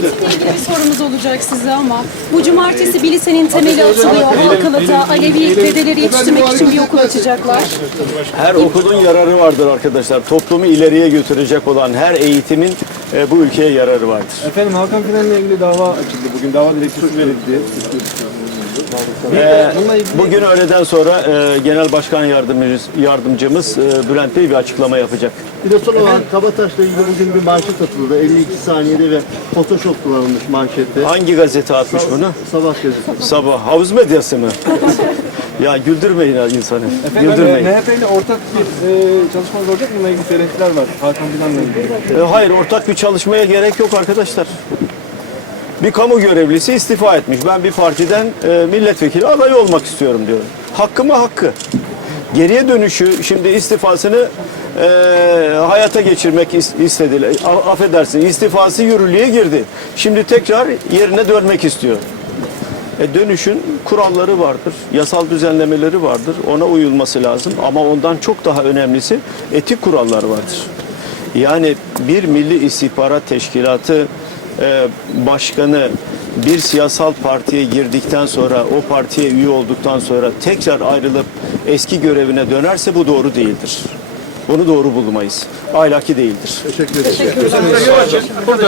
bir, bir sorumuz olacak size ama bu cumartesi bilisenin temeli atılıyor. Halkalı'da Alevi dedeleri yetiştirmek için bir okul açacaklar. Her okulun yararı vardır arkadaşlar. Toplumu ileriye götürecek olan her eğitimin e, bu ülkeye yararı vardır. Efendim Hakan Fidan'la ilgili dava açıldı. Bugün dava direktörü verildi. E, bugün öğleden sonra e, Genel Başkan Yardımcımız, yardımcımız e, Bülent Bey bir açıklama yapacak. Bir de son olarak Kabataş'la ilgili bugün bir manşet atıldı. 52 saniyede ve Photoshop kullanılmış manşette. Hangi gazete atmış Sağ, bunu? Sabah, sabah. gazetesi. sabah. Havuz medyası mı? ya güldürmeyin ya insanı. Efendim, güldürmeyin. Ben, e, MHP'yle ortak bir e, çalışmanız olacak mı? E, Bununla ilgili söylentiler var. Hakan Bilal'la ilgili. E, hayır, ortak bir çalışmaya gerek yok arkadaşlar bir kamu görevlisi istifa etmiş. Ben bir partiden e, milletvekili aday olmak istiyorum diyor. Hakkı mı hakkı? Geriye dönüşü şimdi istifasını e, hayata geçirmek istedi. Affedersin istifası yürürlüğe girdi. Şimdi tekrar yerine dönmek istiyor. E, dönüşün kuralları vardır, yasal düzenlemeleri vardır. Ona uyulması lazım ama ondan çok daha önemlisi etik kurallar vardır. Yani bir milli istihbarat teşkilatı ee, başkanı bir siyasal partiye girdikten sonra o partiye üye olduktan sonra tekrar ayrılıp eski görevine dönerse bu doğru değildir. Bunu doğru bulmayız. Aylaki değildir. Teşekkür ederim. Teşekkür ederim. Teşekkür ederim. Teşekkür ederim. Teşekkür ederim.